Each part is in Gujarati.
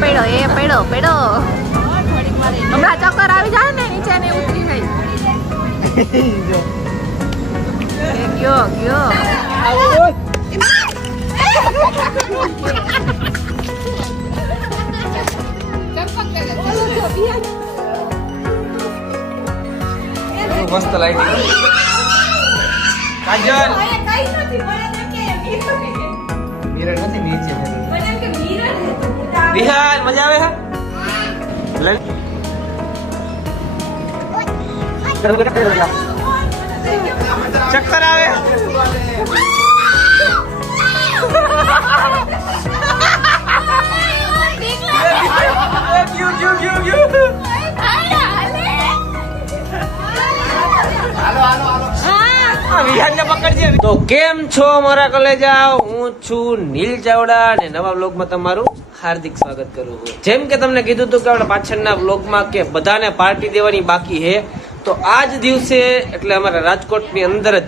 પડ્યો એ પડ્યો પડ્યો. હમણાં ચક્કર આવી જાય ને નીચે ને ઉતરી જાય. એ ગયો ગયો. મસ્ત લાઈટિંગ કાજલ. મિરર નથી નીચે વિહાન મજા આવે લઈ ચક્કર આવે. તો કેમ છો મારા કલેજા? હું છું નીલ ચાવડા અને નવા બ્લોગમાં તમારું હાર્દિક સ્વાગત કરું છું. જેમ કે તમને કીધું હતું કે આપણે પાછળના બ્લોગમાં કે બધાને પાર્ટી દેવાની બાકી છે, તો આ જ દિવસે એટલે અમારા રાજકોટની અંદર જ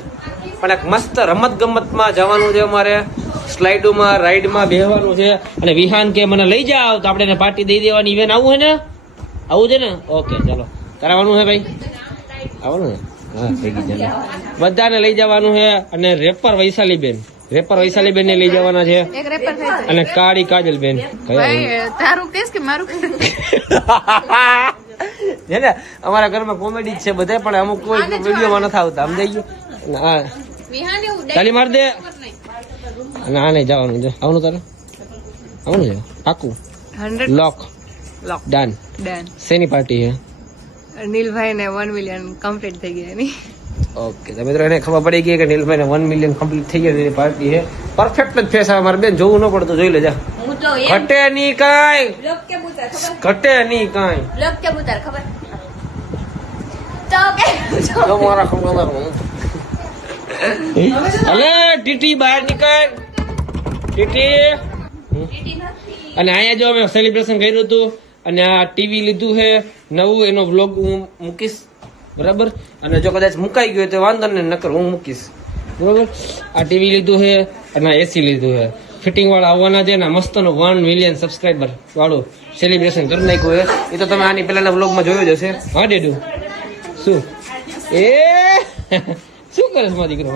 પણ એક મસ્ત રમત ગમતમાં જવાનું છે અમારે. સ્લાઇડોમાં, રાઈડમાં બેહવાનું છે. અને વિહાન કે મને લઈ જાઓ તો આપણે એને પાર્ટી દઈ દેવાની બેન આવું છે ને? આવું છે ને? ઓકે, ચાલો. કરાવવાનું છે ભાઈ? આવવાનું ને હા થઈ ગઈ બધાને લઈ જવાનું છે. અને રેપર વૈશાલીબેન. રેપર વૈશાલીબેન ને લઈ જવાના છે. અને કાળી કાજલ બેન. તારું કેસ કે મારું? છે ને અમારા ઘરમાં કોમેડી છે બધા પણ અમુક કોઈ વિડીયોમાં નથી આવતા. સમજાઈ ગયું ચાલી તાલી માર દે. અને આ નહીં જવાનું જો આવવાનું તારે? આવવાનું છે? પાકું? લોક લોક ડન ડન શેની પાર્ટી છે? નીલભાઈ ને વન મિલિયન કમ્પ્લીટ થઈ ગયા એની. ઓકે તો મિત્રો એને ખબર પડી ગઈ કે નીલભાઈ વન મિલિયન કમ્પ્લીટ થઈ ગયા એની પાર્ટી છે. પરફેક્ટ જ ફેસ આવે મારે બેન જોવું ન પડતું જોઈ લેજા. ઘટે નહીં કાંઈ. ઘટે નહીં કાંઈ. ખબર? તો મારા ખબર અલે ટીટી બહાર નીકળ. ટીટી. અને અહીંયા જો અમે સેલિબ્રેશન કર્યું હતું અને આ ટીવી લીધું છે. નવું એનો વ્લોગ હું મૂકીશ. બરાબર? અને જો કદાચ મુકાઈ ગયો તો વાંધો નહીં નકર હું મૂકીશ. બરાબર? આ ટીવી લીધું છે અને એસી લીધું છે. ફિટિંગ વાળા આવવાના છે ને મસ્તનો વન મિલિયન સબસ્ક્રાઈબર વાળું સેલિબ્રેશન કરી નાખ્યું છે. એ તો તમે આની પહેલાના વ્લોગમાં જોયો જ હશે. હા ડેડુ? શું? એ? શું કરે છે મારા દીકરો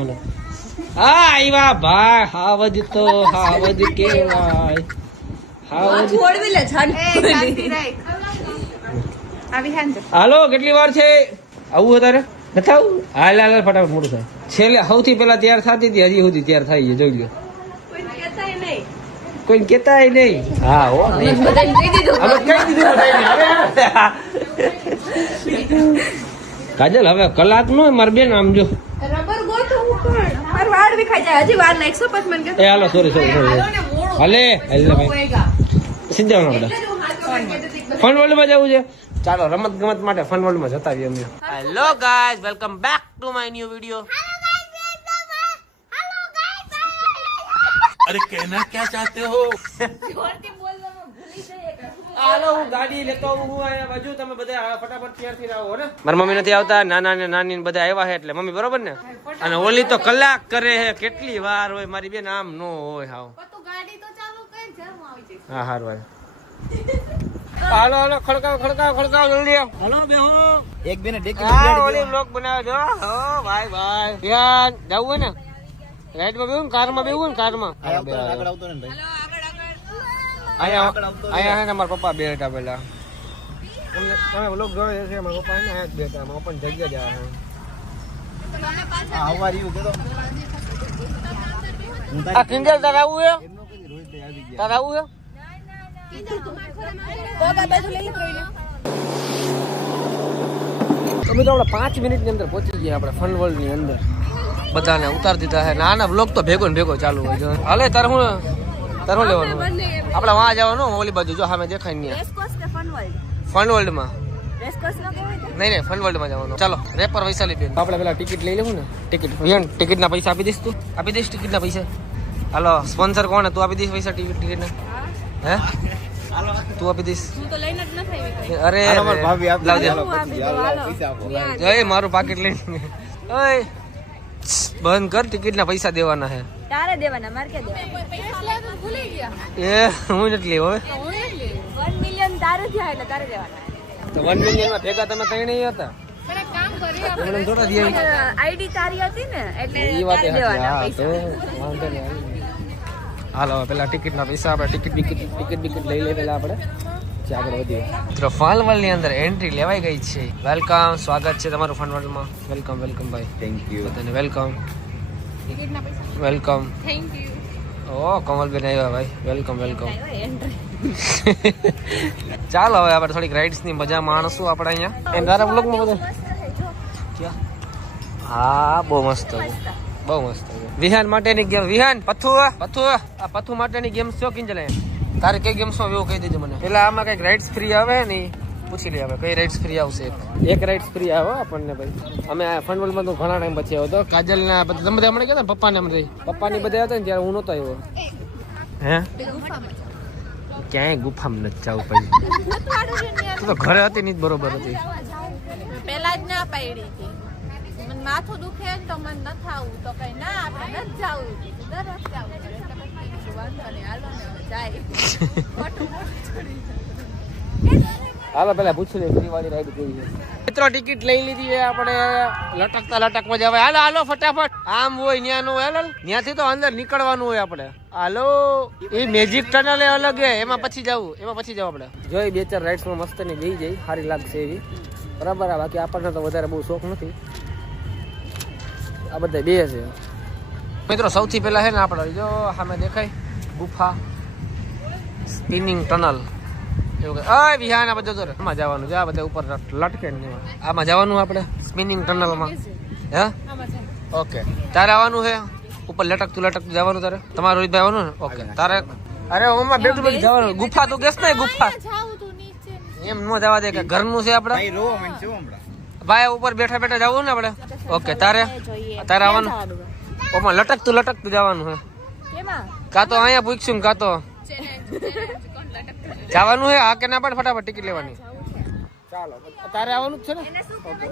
હા આવ્યા ભાઈ હાવજ તો હાવજ કેવાય હાવજ હાલો કેટલી વાર છે? આવું તારે? નથી આવું? હાલ હાલ ફટાફટ મોડું થાય. છેલ્લે સૌથી પહેલા તૈયાર થતી હતી હજી સુધી તૈયાર થાય છે જોઈ લો કોઈ કેતા નહીં. હા હો નહીં. બધાને કહી દીધું. હવે કઈ દીધું બધાયને, હવે કાજલ હવે કલાક નો મારે બેન આમ જો. રબર ગોતું પણ. મારું વાળ વિખાઈ જાય. હજી વાર લાગશે પછી મને એ હાલો સોરી સોરી સોરી હલે હલે સીધા આપણે વર્લ્ડમાં જવું છે? ચાલો રમત ગમત માટે ફન વર્લ્ડમાં જતા આવીએ અમે. Hello guys welcome back to my new video અરે કહેના ક્યાં ચાહતે હો? તમે મારા મમ્મી નથી આવતા નાના નાની બધા આવ્યા છે એટલે મમ્મી બરોબર ને? અને ઓલી તો કલાક કરે હે કેટલી વાર હોય મારી બેન આમ નો હોય હાવ. હા હારું. હાલો હાલો ખડકાવ ખડકાવ ખડકાવ જલ્દી હાલો બેહો. એક બેને ડેકી જવું ને? માં બેવું ને કારમાં બેવું ને કારમાં આગળ આવતો અહીંયા અહીંયા ને મારા પપ્પા બેઠા પેલા. તમને તમે છે મારા પપ્પા ને અહીંયા જ બેઠા જગ્યા જ આવે આવ આર યુ છે તો આપણે પાંચ મિનિટની અંદર પહોંચી ગયા આપણે ફન વર્લ્ડની અંદર. બધાને ઉતાર દીધા છે. નાના બ્લોક તો ભેગો ને ભેગો ચાલુ હોય છે. હાલે તાર હું તાર હું લેવાનું? આપણે વાં જવાનું ઓલી બાજુ જો સામે દેખાય નહીં ફન વર્લ્ડમાં નહીં નહીં ફન વર્લ્ડમાં જવાનું. ચાલો રેપર વૈશાલી બેન. આપણે પેલા ટિકિટ લઈ લેવું ને? ટિકિટ યન ટિકિટના પૈસા આપી દઈશ તું. આપી દઈશ ટિકિટના પૈસા. હાલો સ્પોન્સર કોણ? તું આપી દઈશ પૈસા ટિકિટ ટિકિટના હે? તું આપી દઈશ. અરે ભાભી લાવજે. એ મારું પાકીટ લઈને. ઓય. બંધ કર ટિકિટના પૈસા દેવાના હે. તારે દેવાના મારે દેવાના? એ હું નથી લેવો હવે તારે થયા એટલે તારે જવાના તો વન મિલિયનમાં ભેગા તમે ત્રણેય હતા? પણ એક કામ કરીએ એમને થોડા દે આઈડી તારી હતી ને એટલે એ વાત તારે દેવાના પૈસા. વાંધો નહીં હાલો પેલા ટિકિટના પૈસા આપણે ટિકિટ બિકિટ ટિકિટ બિકિટ લઈ લઈએ પેલા આપણે. પછી આગળ વધીએ. મિત્રો ફાનવલની અંદર એન્ટ્રી લેવાઈ ગઈ છે. વેલકમ સ્વાગત છે તમારું ફાનવલમાં વેલકમ વેલકમ ભાઈ. થેન્ક યુ બધાને વેલકમ વેલકમ થેન્ક યુ ઓ કમલબેન આવ્યા ભાઈ. વેલકમ વેલકમ ચાલો હવે આપણે થોડીક રાઇડ્સની મજા માણશું આપણે અહીંયા. એમ તારા બ્લોગમાં બધું. ક્યાં? હા બહુ મસ્ત. હતું બહુ મસ્ત વિહાન માટેની ગેમ વિહાન પથ્થુ પથ્થુ આ પથ્થુ માટેની ગેમ છો કિંજલે તારે કઈ ગેમ્સમાં એવું કહી દેજો મને. પેલા આમાં કંઈક રાઇડ્સ ફ્રી આવે ને પૂછી લઈએ આપણે કઈ રાઇડ્સ ફ્રી આવશે? એક રાઇડ્સ ફ્રી આવે હો આપણને ભાઈ. અમે આ ફનવલમાં તો ઘણા ટાઈમ પછી આવ્યો હતો કાજલના બધા તમે બધા હમણાં કહેતા ને? પપ્પાને હમણાં પપ્પાની બધા હતા ને ત્યારે હું નહોતો આવ્યો. હે? ક્યાંય ગુફામાં નથી જવું પડ્યું તો ઘરે હતી નહીં જ બરોબર હતી. પેલા જ ના પાડી હતી. માથું દુખે ને તો મને ન થાવું તો કઈ ના આપણે ન જાવું. દરરોજ જાવું એટલે પછી કીધું, વાંધો નહીં હાલો ને જાય. હાલો પેલા પૂછી લે ફ્રી વાળી રાઈડ કેવી છે. મિત્રો ટિકિટ લઈ લીધી છે આપણે. લટકતા લટકવા જવાય. હાલો હાલો ફટાફટ. આમ હોય ન્યા નું હાલો ત્યાંથી તો અંદર નીકળવાનું હોય આપણે. હાલો. એ મેજિક ટનલ એ અલગ હે એમાં પછી જવું. એમાં પછી જવું આપણે. જોઈ બે ચાર રાઇડ્સમાં મસ્તની જઈ જઈ સારી લાગશે એવી. બરાબર આ બાકી આપણને તો વધારે બહુ શોખ નથી. આ બધા બે છે. મિત્રો સૌથી પહેલા છે ને આપણે જો સામે દેખાય ગુફા સ્પિનિંગ ટનલ. એવું કે અય વિહાન આ બધું તો રે. આમાં જવાનું છે આ બધા ઉપર લટકે ને આમાં જવાનું આપણે સ્પિનિંગ ટનલમાં. હે? ઓકે. તારે આવવાનું છે? ઉપર લટકતું લટકતું જવાનું તારે? તમારું રોહિતભાઈ આવવાનું ને? ઓકે. તારે અરે ઓમાં બેઠું બેઠું જવાનું. ગુફા તું કેસ ને ગુફા. જાવું તું નીચે. એમ ન જવા દે કે ઘરનું છે આપણે? ભાઈ ઉપર બેઠા બેઠા જવું ને આપણે? ઓકે તારે? તારે આવવાનું? ઓમાં લટકતું લટકતું જવાનું છે. કેમાં? કાં તો અહીંયા પૂછશું કાં તો? જવાનું છે? હા કે ના પણ ફટાફટ ટિકિટ લેવાની. ચાલો તારે આવવાનું છે ને?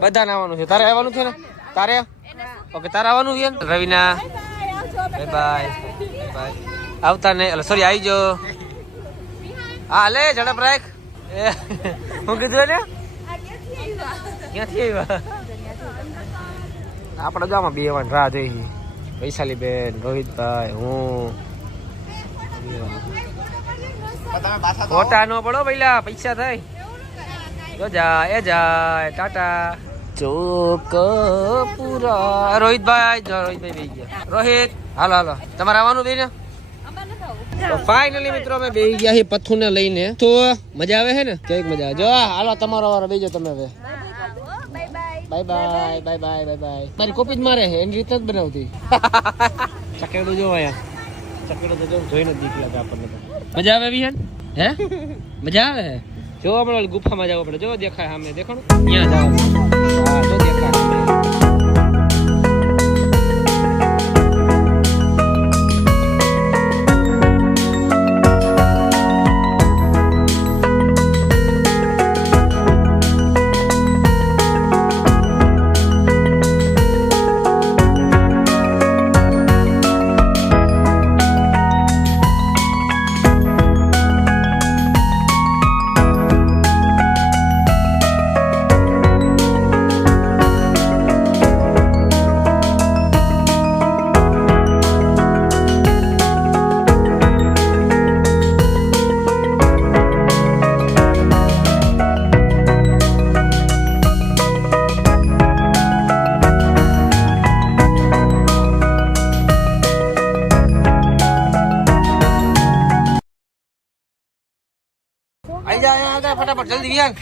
બધાને આવવાનું છે. તારે આવવાનું છે ને? તારે? ઓકે તારે આવવાનું છે? રવિના. બાય બાય બાય આવતા ને એટલે સોરી આવી જો હા લે ઝડપ રાખ. એ હું કીધું ને ક્યાંથી આવ્યા? આપણે ગામમાં બે વાર રાહ જોઈ. વૈશાલી બેન રોહિતભાઈ, હું. ખોટા નો પડો પહેલા પૈસા થાય. ચોક પૂરા રોહિતભાઈ જો રોહિતભાઈ બે ગયા. રોહિત, હાલો હાલો. તમારે આવવાનું બેન ફાઇનલી મિત્રો અમે બેહી ગયા છીએ પથ્થુ ને લઈને. તો મજા આવે છે ને? કેવી મજા આવે. જો, હાલો, તમારો વારો, બેજો તમે હવે. Bye bye bye bye bye bye મારી કોપી જ મારે એની રીતે જ બનાવતી. ચકેડું જો અહીંયા. ચકેડું તો જોઈને બીક લાગે આપણને મજા આવે વિહાન હે? મજા આવે? હે જો આપણે ગુફામાં જવું આપણે જો દેખાય સામે દેખો ને ત્યાં જવાનું હા જો જલ્દી વિહાન.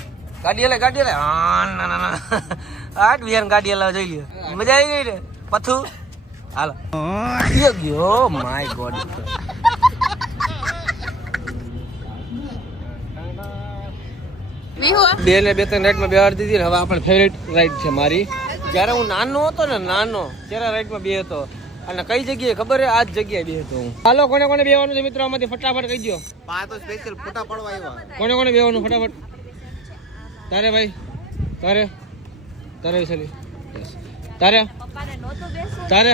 ગાડી લે ગાડી લે હા ના ના ના. આટ વિહાન ગાડી લે જોઈ લ્યો. મજા આવી ગઈ ને? પથુ હાલો. ગયો. ગયો માય ગોડ. બે ને બે ત્રણ રાઈડમાં બેહાડી દીધી ને હવે આપણે ફેવરેટ રાઈડ છે મારી. જ્યારે હું નાનો હતો ને નાનો ત્યારે રાઈડમાં બે હતો. અને કઈ જગ્યાએ ખબર આ જ જગ્યાએ બે હતો હું. હાલો કોને કોને બેવાનું છે મિત્રો? આમાંથી ફટાફટ કહી દો પા તો સ્પેશિયલ ફોટા પડવા આવ્યા. કોને કોને બેવાનું ફટાફટ. તારે ભાઈ? તારે? તારે વિશાલી તારે? તારે?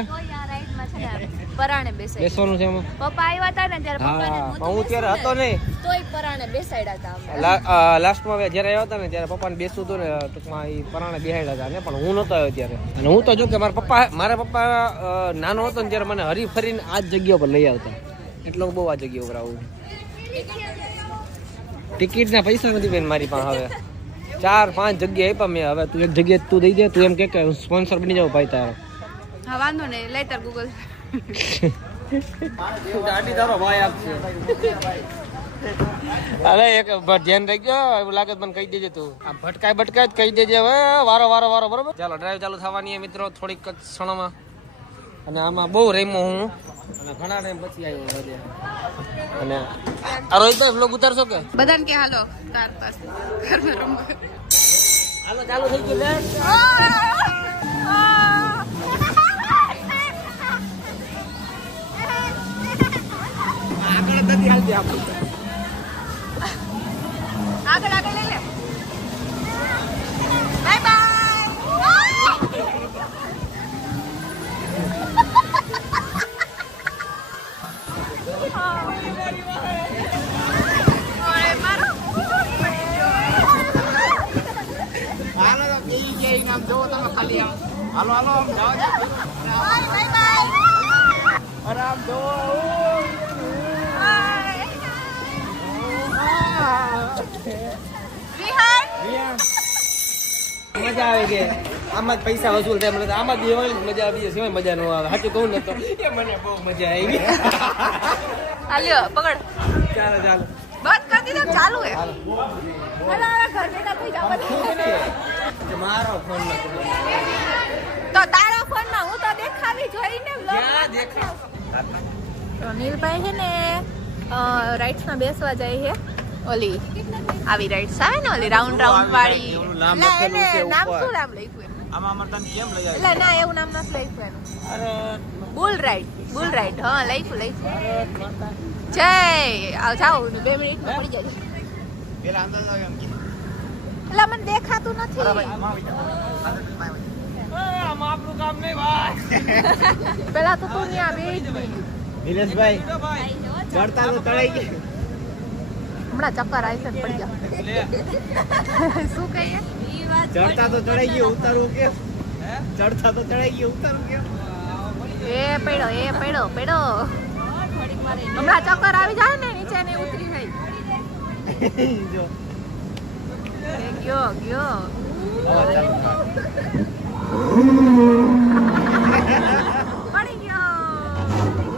બેસવાનું છે પપ્પા આવ્યા હતા ને ત્યારે પપ્પાને હા હું ત્યારે હતો નહીં. તોય પરાણે બેસાડ્યા હતા લાસ્ટમાં જ્યારે આવ્યા હતા ને ત્યારે પપ્પાને બેસવું હતું ને ટૂંકમાં એ પરાણે બેહાડ્યા હતા ને પણ હું આવ્યો ત્યારે. અને હું તો જો કે મારા પપ્પા મારા પપ્પા નાનો હતો ને ત્યારે મને હરી ફરીને આ જ જગ્યા પર લઈ આવતા. એટલો બહુ આ જગ્યા ઉપર આવું. ટિકિટના પૈસા નથી બેન મારી પાસે હવે. ચાર પાંચ જગ્યા આપ્યા મેં. હવે તું એક જગ્યાએ તું દઈ દે તું એમ કે કે સ્પોન્સર બની જાવ ભાઈ તારો. હા વાંધો નહીં. લેટર ગૂગલ તારો ભાઈ આપશે અરે એક ધ્યાન રાખજો. એવું લાગે મને કહી દેજે તું. આ ભટકાય ભટકાય જ કહી દેજે હવે. વારો વારો વારો બરોબર? ચાલો ડ્રાઈવ ચાલુ થવાની છે મિત્રો થોડીક ક્ષણોમાં. અને આમાં બહુ રેમો હું. અને ઘણા ટાઈમ પછી આવ્યો અને આ રોહિતભાઈ બ્લોગ ઉતારશો કે? બધાને કે હાલો કાર પાસે ઘરમાં રૂમ હાલો ચાલુ થઈ ગયું લે આગળ નથી હાલતી આપણે આગળ આગળ લઈ લે. બાય બાય હાલો તો કેવી કેવી આમ જોવો તમે ખાલી આમ. હાલો હાલો આમ જાઓ અરે આમ જોવો મજા આવે કે આમાં જ પૈસા વસૂલ થાય. મને આમાં દેવાની મજા આવી સિવાય મજા ન આવે. સાચું કહું ને તો. એ મને બહુ મજા આવી હાલ્યો પકડ. ચાલો ચાલો. બંધ કરી દીધો ચાલુ હે. ઘર ભેગા થઈ જાવ મારો ફોન તો તારો ફોનમાં હું તો દેખાવી જોઈને ક્યાં દેખાવ તો નીલભાઈ છે ને રાઈટ્સમાં બેસવા જાય છે. ઓલી આવી રાઈટ્સ આવે ને ઓલી રાઉન્ડ રાઉન્ડ વાળી. નામ. શું નામ લખ્યું આમાં અમારે તને કેમ લઈ એટલે ના એવું નામ નથી લખ્યું અરે બુલ રાઈડ બુલ રાઈડ હા લખ્યું લખ્યું. જય! આવ જાઓ બે મિનિટ પડી જાય. પેલા અંદર એટલે મને દેખાતું નથી. આપણું કામ નહીં ભાઈ. પેલા તો તું ત્યાં બે નહીં. નિલેશભાઈ ચડતા તો તળાઈ ગયા. હમણાં ચક્કર આવી છે પડી ગયા. શું કહીએ? ચડતા તો ચડાઈ ગયું ઉતારવું કે? ચડતા તો ચડાઈ ગયું ઉતારવું કે? એ પડ્યો એ પડ્યો પડ્યો. હમણાં ચક્કર આવી જાય ને નીચે ને ઉતરી જાય. જો. એ ગયો ગયો આવા ચાલુ થાય. પડી ગયો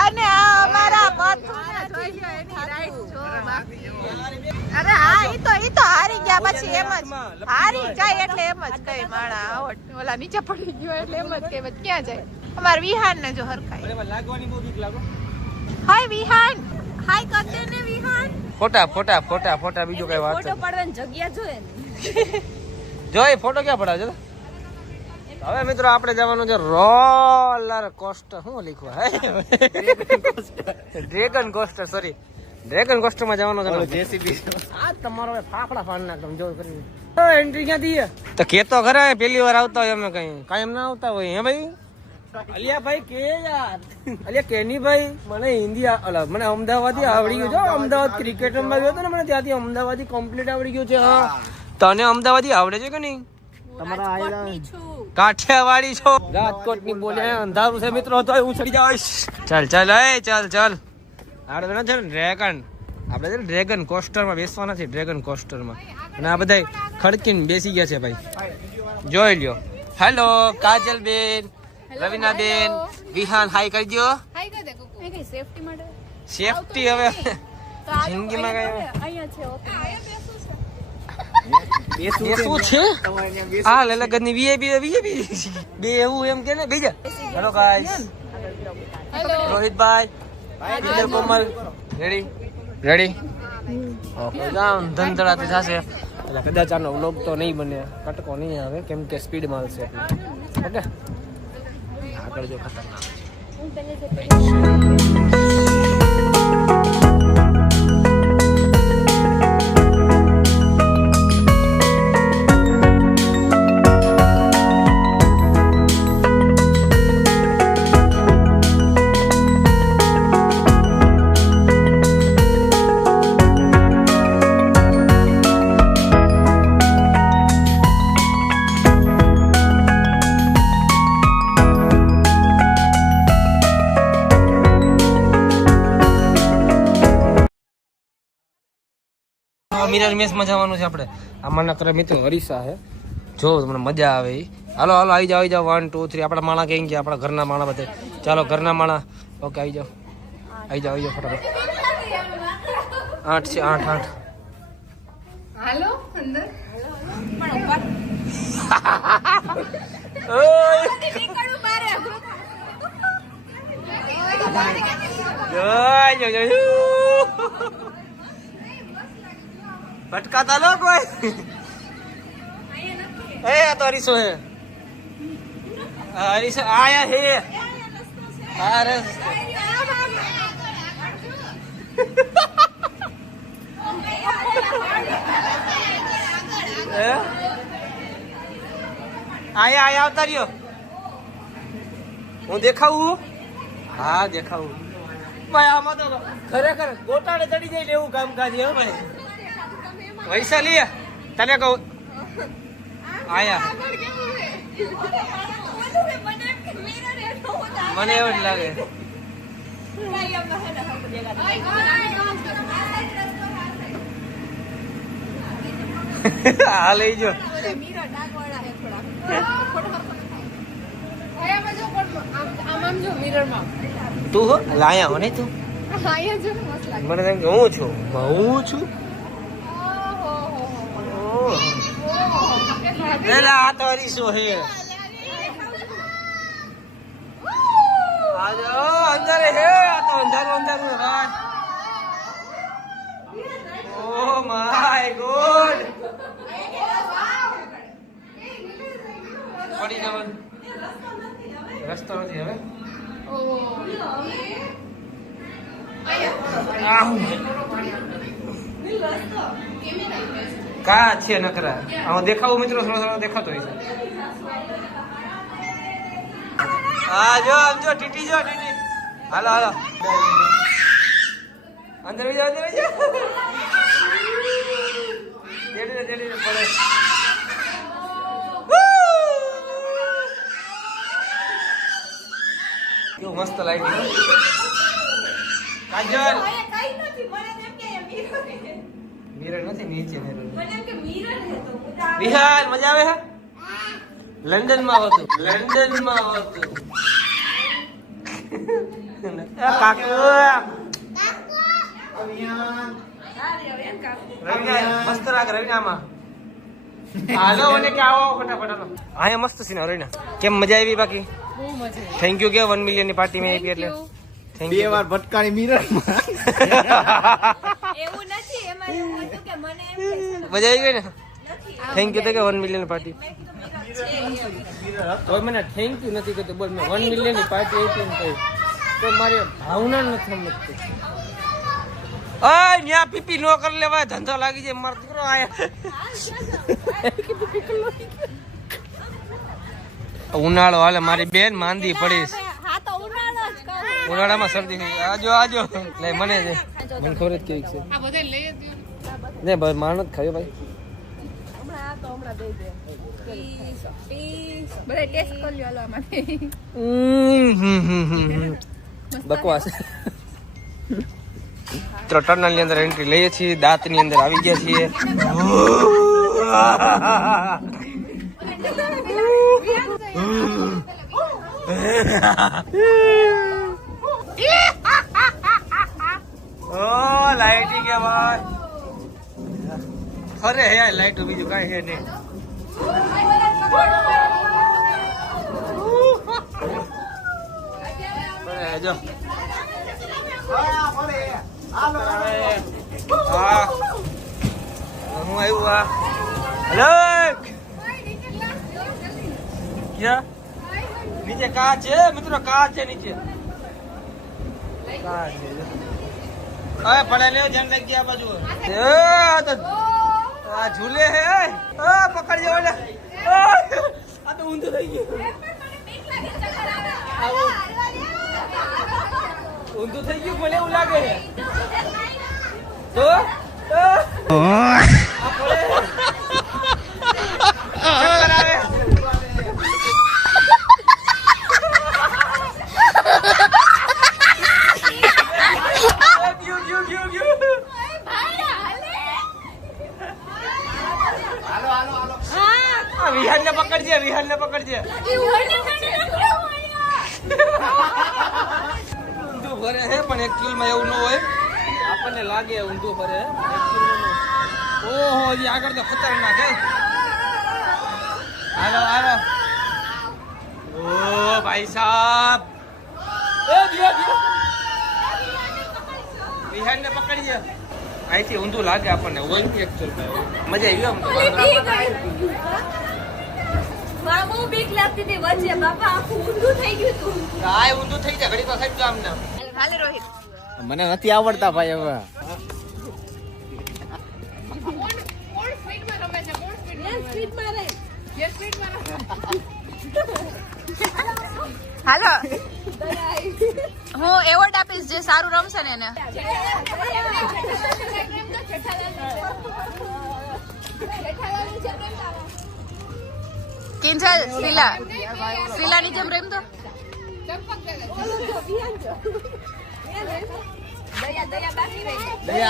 અને આ અમારા પથ્થુને જોઈ લો એની રાઈડ જો બાકી. અરે હા ઈ તો ઈ તો હારી ગયા પછી એમ જ. હારી જાય એટલે એમ જ કઈ માણા આવટ ઓલા નીચે પડી ગયો એટલે એમ જ કે ક્યાં જાય? અમાર વિહાન ને જો હરખાય. લાગવાની બહુ બીક લાગો. હાય વિહાન! હાય કરતે ને વિહાન! ફોટા ફોટા ફોટા ફોટા બીજું કઈ વાત ફોટો પાડવાની જગ્યા જોઈએ ને જો ફોટો ક્યાં પડાવજો? હવે મિત્રો આપણે જવાનું છે રોલર કોસ્ટર. શું લખવા ડ્રેગન કોસ્ટર સોરી ડ્રેગન કોસ્ટરમાં જવાનું છે જેસીબી આ તમારો ફાફડા ફાડ ના તમે જો કરી એન્ટ્રી ક્યાંથી છે તો કેતો ખરા પહેલી વાર આવતા હોય અમે કઈ. કાયમ ના આવતા હોય હે ભાઈ? અલિયા ભાઈ કે યાર? અલિયા કેની ભાઈ? મને હિન્દી અલા, મને અમદાવાદી આવડી ગયું છે અમદાવાદ ક્રિકેટ રમવા ગયો હતો ને મને ત્યાંથી અમદાવાદી કમ્પ્લીટ આવડી ગયું છે હા. તને અમદાવાદી આવડે છે કે નહીં? તમારા આયલા કાઠિયાવાડી છો. રાજકોટની બોલે અંધારું છે મિત્રો તો હું ચડી જઈશ ચાલ ચાલ એ ચાલ ચાલ. આપણે છે ને ડ્રેગન આપણે છે ને ડ્રેગન કોસ્ટરમાં બેસવાના છે ડ્રેગન કોસ્ટરમાં અને આ બધા ખડકીને બેસી ગયા છે ભાઈ. જોઈ લ્યો. હેલો કાજલ બેન રવિના વિહાન હાઈ કરી દો સેફટી હવે. જિંદગીમાં કઈ બેસવું છે. હા લેલા ગદની વીઆઈપી વીઆઈપી બે એવું એમ કે ને બીજા હેલો ગાઈસ રોહિતભાઈ. રેડી ધંધડાથી થશે. એટલે કદાચ આનો વ્લોગ તો નહીં બને, કટકો નહીં આવે, કેમ કે સ્પીડ માલશે ઓકે આગળ જો ખતરનાક. મેસમાં જવાનું છે આપણે. આમાં કરે મિત્રો હરીસા છે. જો તમને મજા આવે એ હાલો હાલો આવી જાઓ આવી જાઓ. વન ટુ થ્રી આપણા માણા કઈ ગયા? આપણા ઘરના માણા બધે. ચાલો ઘરના માણા. ઓકે આવી જાઓ. આવી જાઓ આવી જાઓ ફટાફટ. આઠ છે આઠ આઠ. હાલો અંદર. પણ ઉપર. ઓય! નીકળવું મારે અઘરું જોય, જોય, જોય. ભટકાતા લો કોઈ? એ આ તો હરીસો હે હરીસો આયા હે આ રસ્તો. હે? આયા આયા આવતા રહ્યો. હું દેખાવું? હા દેખાવું. ભાઈ આમાં તો ખરેખર ગોટાળે ચડી જાય એવું કામકાજ હો ભાઈ. વૈશાલી તને કહું. આયા. મને એવું જ લાગે. હા લઈ જો. તું હો લાયા મને તું? મને કે હું છું? હું છું? એલા આ તો હરીસો હે આજો અંદર હે આ તો અંધારું અંધારું રાત ઓ માય ગોડ પડી જવાનું રસ્તો નથી હવે આહુ. કા છે નકરા આમાં દેખાવ મિત્રો થોડો થોડો દેખાતો હોય છે. હા જો આમ જો ટીટી જો ટીટી. હાલો હાલો. અંદર આવી જાઓ અંદર આવી તેડી દે, તેડી પડે. કેવું મસ્ત લાઈટિંગ કાજલ. મિરર નથી નીચે વિહાર મજા આવે હે? લંડનમાં હતું લંડનમાં હતું કાકુ! મસ્ત રાખ હાલો કે આવો ફટાફટ હાલો. અહીંયા મસ્ત સીન રવિના. કેમ મજા આવી બાકી? થેન્ક યુ કે વન મિલિયનની પાર્ટી માં આવી એટલે. થેન્ક બે વાર ભટકાણી મિરર એવું મજા આવી ગઈ ને નથી થેન્ક યુ તો કે વન મિલિયન પાર્ટી મેં કીધું મિરર છે કોઈ મને થેન્ક યુ નથી કહેતો બોલ મેં વન મિલિયનની પાર્ટી આપી એમ કહ્યું તો મારી ભાવના નથી સમજતી અય ન્યા પીપી નો કરી લેવાય ધંધો લાગી જાય મારો દીકરો આયા ઉનાળો હાલે મારી બેન માંદી પડીશ હા તો ઉનાળો જ કહું ઉનાળામાં શરદી થઈ ગઈ. આજો આજો લે મને દે મને ખબર જ કેવી છે ને ભાઈ માણ જ ખાયો ભાઈ. હમણાં આ તો હમણાં દઈ દે. Piece piece. બધા ટેસ્ટ કરી લ્યો હાલો આમાંથી હમ, હમ, હમ, હમ, હમ. બકવાસ. મિત્રો ની અંદર એન્ટ્રી લઈએ છીએ દાંતની અંદર આવી ગયા છીએ. ઓ લાઈટિંગ કે ભાઈ. અરે હે લાઈટ બીજું કાંઈ હે નહીં. જો. હું. આવ્યું આ હેલો. ક્યાં? નીચે કાચ છે? મિત્રો કાચ છે નીચે? અરે પડે લે રાખજે આ બાજુ આ ઝૂલે હે આ પકડજો ઓલે. આ તો ઊંધું થઈ ગયું. ઊંધું થઈ ગયું મને એવું લાગે છે. તો આ પડે ચક્કર આવે ગયું ગયું ગયું ગયું આ વિહારને પકડજે વિહારને પકડજે ઊંધું ફરે છે પણ એકચ્યુઅલમાં એવું ન હોય આપણને લાગે ઊંધું ફરે છે, પણ actual માં ન. ઓહો હજી આગળ તો ખતરનાક હે હાલો હાલો ઓ ભાઈ સાહેબ એ દિયો દિયો વિહારને પકડીએ. અહીંથી ઊંધું લાગે આપણને. હોય એકચ્યુઅલ મજા આવી આમ તો. મામુ બીક લાગતી હતી વચ્ચે. બાપા આખું ઊંધું થઈ ગયું તું આ ઊંધું થઈ જાય. ઘડી તો થઈ આમ ને હાલે રોહિત. મને નથી આવડતા ભાઈ હવે. હાલો. હું એવોર્ડ આપીશ જે સારું રમશે ને એને. કિંજલ શીલા શીલાની જેમ રેમ તો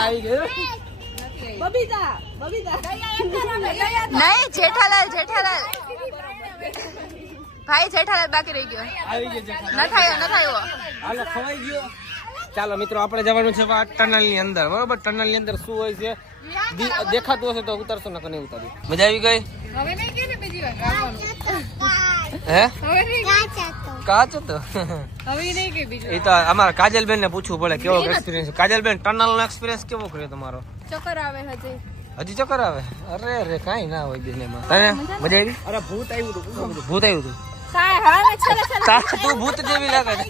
આવી નહીં જેઠાલાલ જેઠાલાલ. ભાઈ જેઠાલાલ બાકી રહી ગયો. આવી ગયો ન થાય ન થાય હાલો ખવાઈ ગયો. ચાલો મિત્રો આપણે જવાનું છે ટનલની અંદર. બરોબર? ટનલની અંદર શું હોય છે? દેખાતું હશે તો ઉતરશો નકર નહીં ઉતારી મજા આવી ગઈ? હે? કાચ હતો એ તો અમારા કાજલબેન ને પૂછવું પડે કેવો એક્સપિરિયન્સ કાજલબેન ટનલ નો એક્સપિરિયન્સ કેવો કર્યો તમારો? ચક્કર આવે હજી. હજી ચક્કર આવે? અરે અરે કાઈ ના હોય બેન તને મજા આવી અરે ભૂત આવ્યું હતું. ભૂત આવ્યું હતું? તા- તું ભૂત જેવી લાગે છે.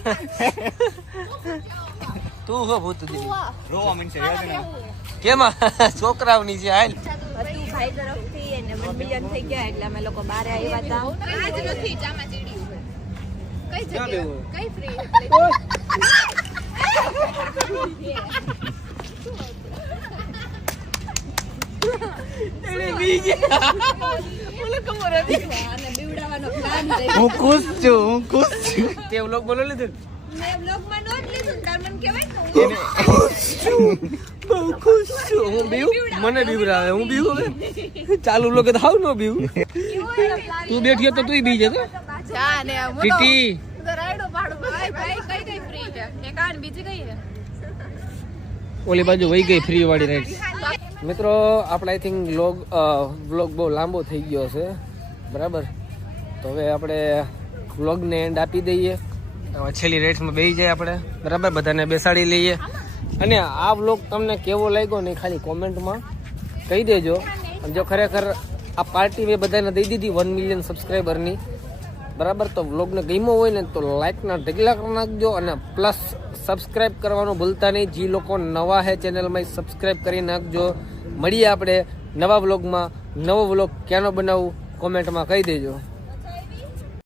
તું હો ભૂત જેવી. રોવા મીન છે કેમાં? છોકરાઓની છે હાલ. હતું ભાઈ તરફથી એને થઈ ગયા એટલે અમે લોકો બારે આવ્યા હતા. આજ નથી જામા ચીડ્યું કઈ જગ્યાએ કઈ ફ્રી અને પ્લાન હું ખુશ છું હું ખુશ છું. તે વ્લોગ બોલો લીધું મેં બ્લોગમાં નોટ લીધું તાર મને કહેવાય ને બહુ ખુશ છું. હું બીવ? મને બીવરાવે હું બીવ હવે? ચાલુ વ્લોગ તો હાવ નો બીવ. તું બેઠી હતો તું બી જતો જા ને તો ટીટી. હું તો ભાઈ ભાઈ કઈ કઈ ફ્રી છે? એક બીજી કઈ છે? ઓલી બાજુ વહી ગઈ ફ્રી વાળી રાઈડ મિત્રો આપણે આઈ થિંક વ્લોગ વ્લોગ બહુ લાંબો થઈ ગયો છે. બરાબર? તો હવે આપણે વ્લોગને એન્ડ આપી દઈએ. છેલ્લી રેટમાં બેસી જાય આપણે. બરાબર? બધાને બેસાડી લઈએ. અને આ વ્લોગ તમને કેવો લાગ્યો ને ખાલી કોમેન્ટમાં કહી દેજો. જો ખરેખર આ પાર્ટી મેં બધાને દઈ દીધી વન મિલિયન સબસ્ક્રાઈબરની બરાબર? તો વ્લોગને ગમ્યો હોય ને તો લાઇકના ઢગલા કરી નાખજો અને પ્લસ સબસ્ક્રાઈબ કરવાનું ભૂલતા નહીં. જે લોકો નવા હે ચેનલમાં સબસ્ક્રાઈબ કરી નાખજો. મળીએ આપણે નવા વ્લોગમાં નવો વ્લોગ ક્યાંનો બનાવવું કોમેન્ટમાં કહી દેજો.